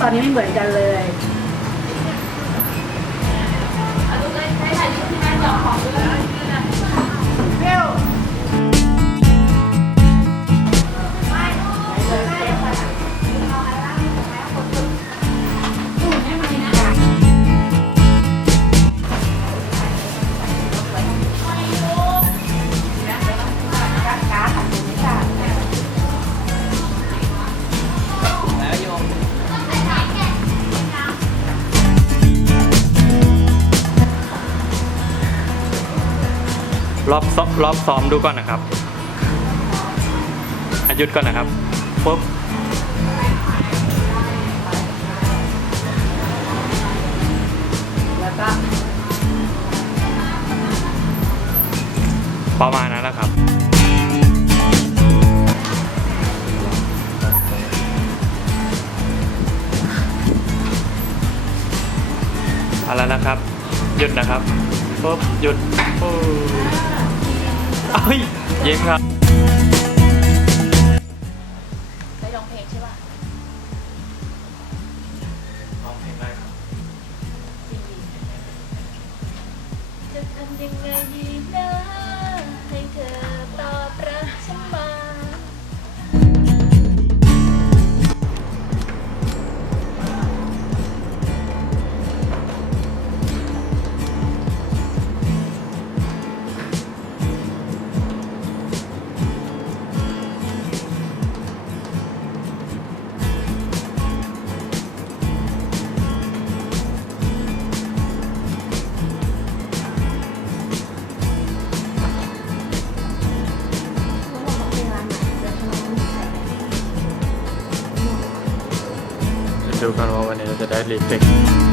ตอนนี้ไม่เหมือนกันเลย รอบซ้อมรอบซ้อมดูก่อนนะครับอายุดก่อนนะครับปุ๊บประมาณนั้นแหละครับ เอาแล้วนะครับ หยุดนะครับปุ๊บหยุดปุ๊บ เอ้ยเย็นครับ ดูกันว่าวั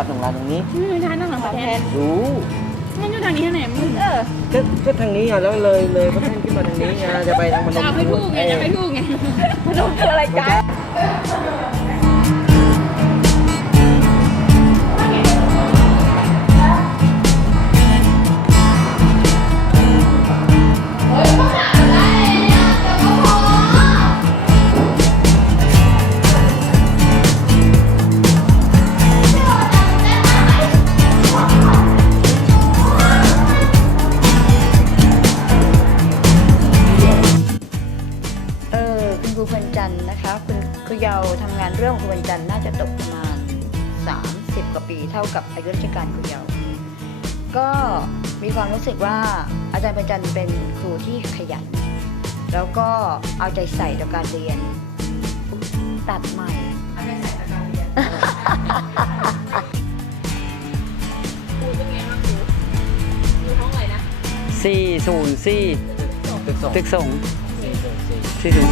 วัดของลานตรงนี้อืมใช่นั่งหลังประเทศรู้มันอยู่ทางนี้ทางไหนมึงเออก็ก็ทางนี้อะแล้วเลยเลยพระแท่นขึ้นมาทางนี้ไงจะไปทางมันจะเอาไปถูกไงจะไปถูกไงมันถูกคืออะไรกันานเรื่องครูเพ็ญจันทร์น่าจะตกประมาณ 30 กว่าปีเท่ากับอายุราชการครูเยาว์ก็มีความรู้สึกว่าอาจารย์เพ็ญจันทร์เป็นครูที่ขยัน แล้วก็เอาใจใส่ต่อการเรียน ตัดใหม่เอาใจใส่ต่อการเรียนครูเป็นไงบ้างครูอยู่ห้องอะไรนะสี่ศูนย์สี่ตึกสองตึกส่งสี่ศูนย์สี่ที่ถึง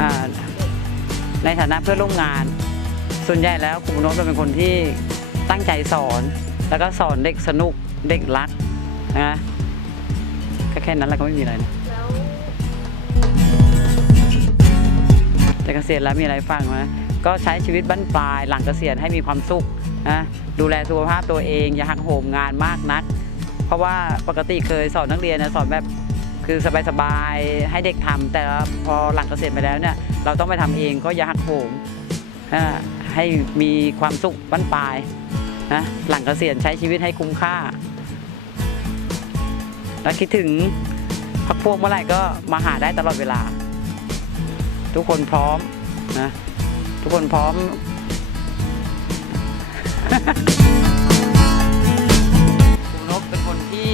อ่า ในฐานะเพื่อนร่วมงาน ส่วนใหญ่แล้วครูโน้ตเป็นคนที่ตั้งใจสอน แล้วก็สอนเด็กสนุกเด็กรักนะก็แค่นั้นแหละก็ไม่มีอะไรนะแต่เกษียณแล้วมีอะไรฟังไหมก็ใช้ชีวิตบั้นปลายหลังเกษียณให้มีความสุขนะดูแลสุขภาพตัวเองอย่าหักโหมงานมากนัก เพราะว่าปกติเคยสอนนักเรียนนะสอนแบบ คือสบายๆให้เด็กทำแต่พอหลังเกษียณไปแล้วเนี่ยเราต้องไปทำเองก็อย่าหักโหมให้มีความสุขบั้นปลายนะหลังเกษียณใช้ชีวิตให้คุ้มค่า แล้วคิดถึงพักพวกเมื่อไหร่ก็มาหาได้ตลอดเวลา ทุกคนพร้อมนะทุกคนพร้อมครูนกเป็นคนที่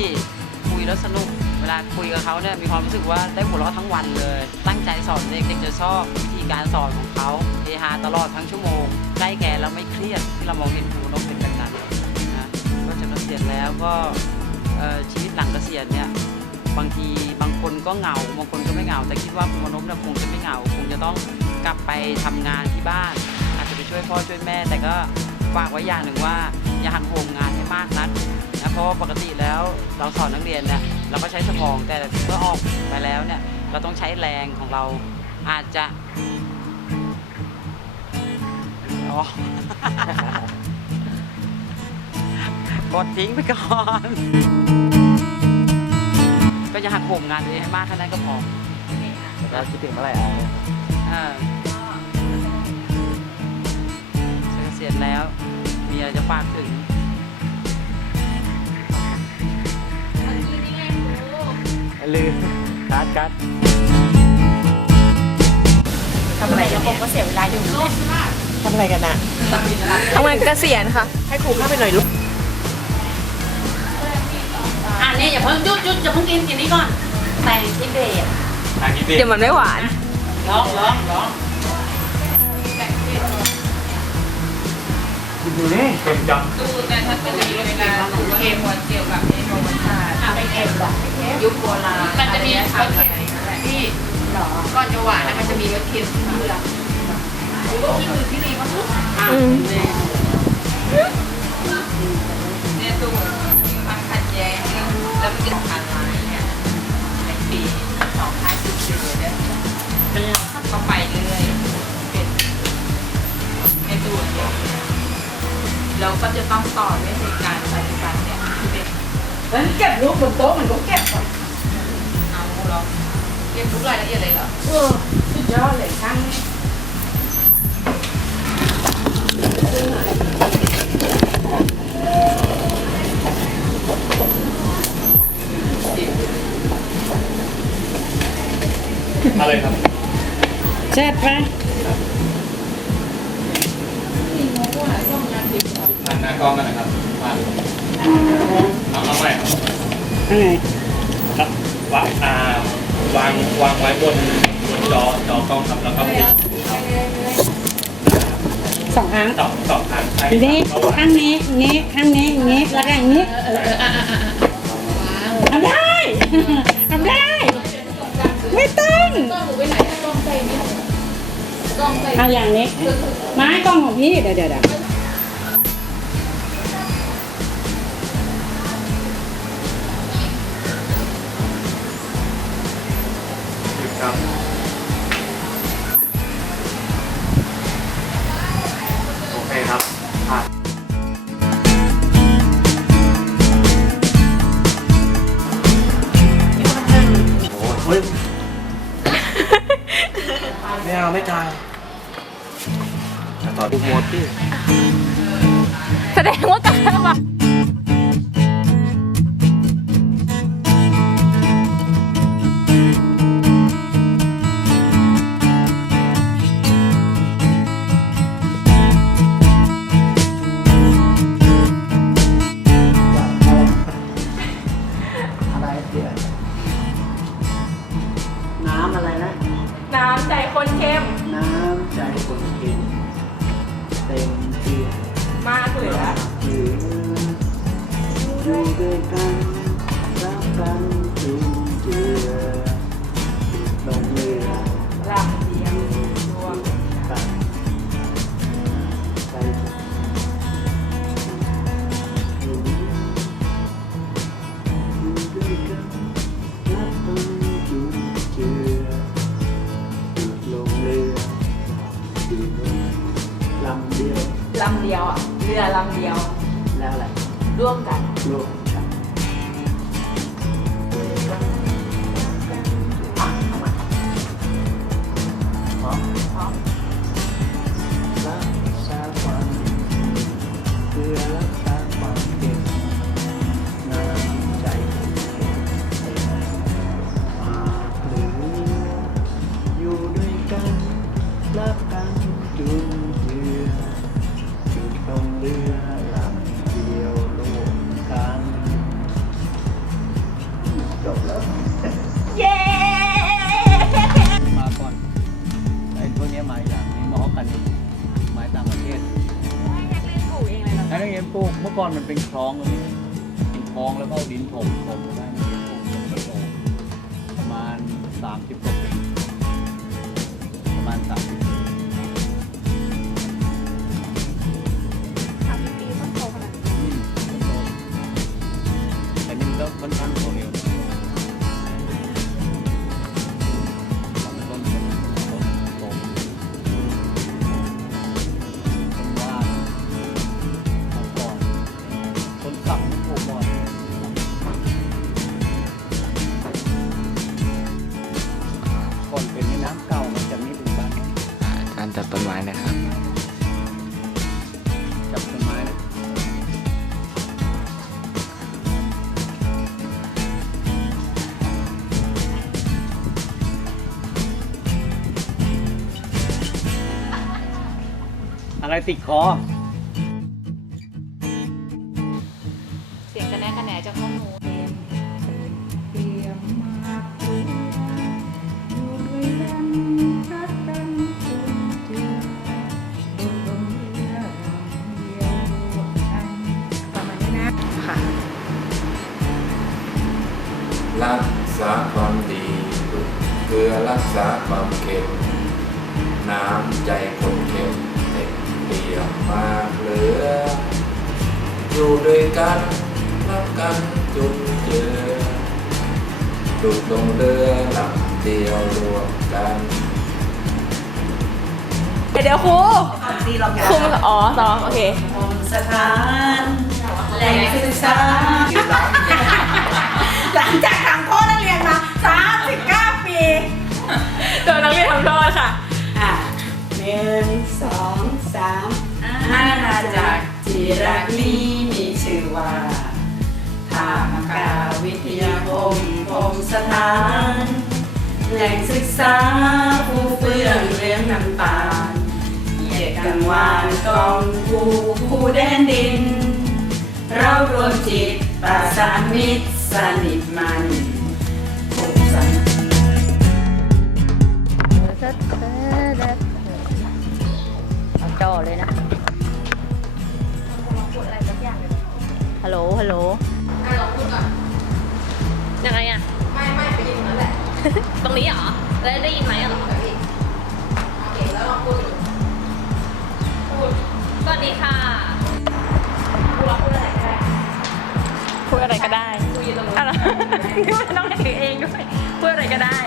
คุยแล้วสนุก ลาคุยกับเขาเนี่ยมีความรู้สึกว่าได้หัวเราะทั้งวันเลย ตั้งใจสอนเด็กเด็กจะชอบวิธีการสอนของเขาเฮฮาตลอดทั้งชั่วโมงใกล้แก่แล้วไม่เครียดที่เรามองเห็นครูนกเป็นแบบนั้นนะก็จะเกษียณแล้วก็ชีวิตหลังเกษียณเนี่ยบางทีบางคนก็เหงาบางคนก็ไม่เหงา แต่คิดว่าคุณมนพเนี่ยคงจะไม่เหงาคงจะต้องกลับไปทำงานที่บ้าน อาจจะไปช่วยพ่อช่วยแม่แต่ก็ ฝากไว้อย่างหนึ่งว่าอย่าหักโหมงานให้มากนักนะเพราะว่าปกติแล้วเราสอนนักเรียนเนี่ยเราก็ใช้สมองแต่เมื่อออกไปแล้วเนี่ยเราต้องใช้แรงของเราอาจจะอ๋อกดทิ้งไปก่อน ก็อย่าหักโหมงานตัวเองให้มากแค่นั้นก็พอแล้วคิดถึงเมื่อไหร่อะ เออเกษียณแล้ว มีอะไรจะฝากถึงเมื่อกี้นี่ไงครูลืมคัดคัดทำอะไรแล้วผมก็เสียเวลาอยู่ทำอะไรกันอะทำงานเกษียณค่ะ ให้ครูเข้าไปหน่อยลูกอ่านี่อย่าเพิ่งจุดจุดอย่าเพิ่งกินกินนี้ก่อนแต่งที่เบรกทางนี้ดิเดี๋ยวมันไม่หวานร้องร้องร้อง ดูนี่เค็มจังดูแต่ถ้าเป็นเวลาหนูเค็มเกี่ยวกับในประวัติศาสตร์อะไม่เค็มหรอกยุคโบราณมันจะมีรสเค็มที่ก่อนจะหวานแล้วมันจะมีรสเค็มที่เหลือหรือว่าที่อื่นที่นี่ก็ทุกอะอืมเนี่ยเนี่ยตัวมีความขัดแย้งแล้วมันจะผ่านมาเนี่ยในปีสองพันสิบสี่เนี่ยเข้าไปเรื่อย เราก็จะต้องต่อด้วยเหตุการณ์ปัจจุบันเนี่ยที่เป็นแล้วเก็บรูปบนโต๊ะมันก็เก็บอะเอาเราเรียนรู้รายละเอียดเลยเหรอเออสุดยอดเลยช่างนี่อะไรครับแซ่บไหมากล้องกันนะครับมาเอาเอาใหม่ครับยังไงครับวางอ่าวางวางไว้บนบนจอจอกล้องครับแล้วก็ปิดสองครั้งสองสองครั้งใช่ทีนี้ระหว่างข้างนี้งี้ข้างนี้งี้แล้วก็อย่างนี้ทำได้ทำได้ ไม่ต้องเอาอย่างนี้ไม้กล้องของพี่เดี๋ยวเดี๋ยวเดี๋ยว ดูหมดดิแสดงว่าการว่าอะ คลองตรงนี้ จับต้นไม้นะครับจับต้นไม้นะอะไรติดคอ กันรักกันจุนเจือดุดลงเรือลำเดียวรวมกันเดี๋ยวครูครูอ๋อต่อโอเคสถานแหล่งศึกษาหลังจากทำโทษนักเรียนมา39ปีโดนนักเรียนทำโทษค่ะอะหนึ่งสอง มีรักนี้มีชื่อว่าธามกาวิทยาคมพรมสถาน แหล่งศึกษาผู้เปื้องเรื่องน้ำตาลเหยียดกันวานกองผู้ผู้แดนดิน เรารวมจิตประสานมิตรสนิทมัน พูดอะไรก็ได้คุยอยู่ตรงนู้นอะไรนี่มันต้องให้ถือเองด้วยพูดอะไรก็ได้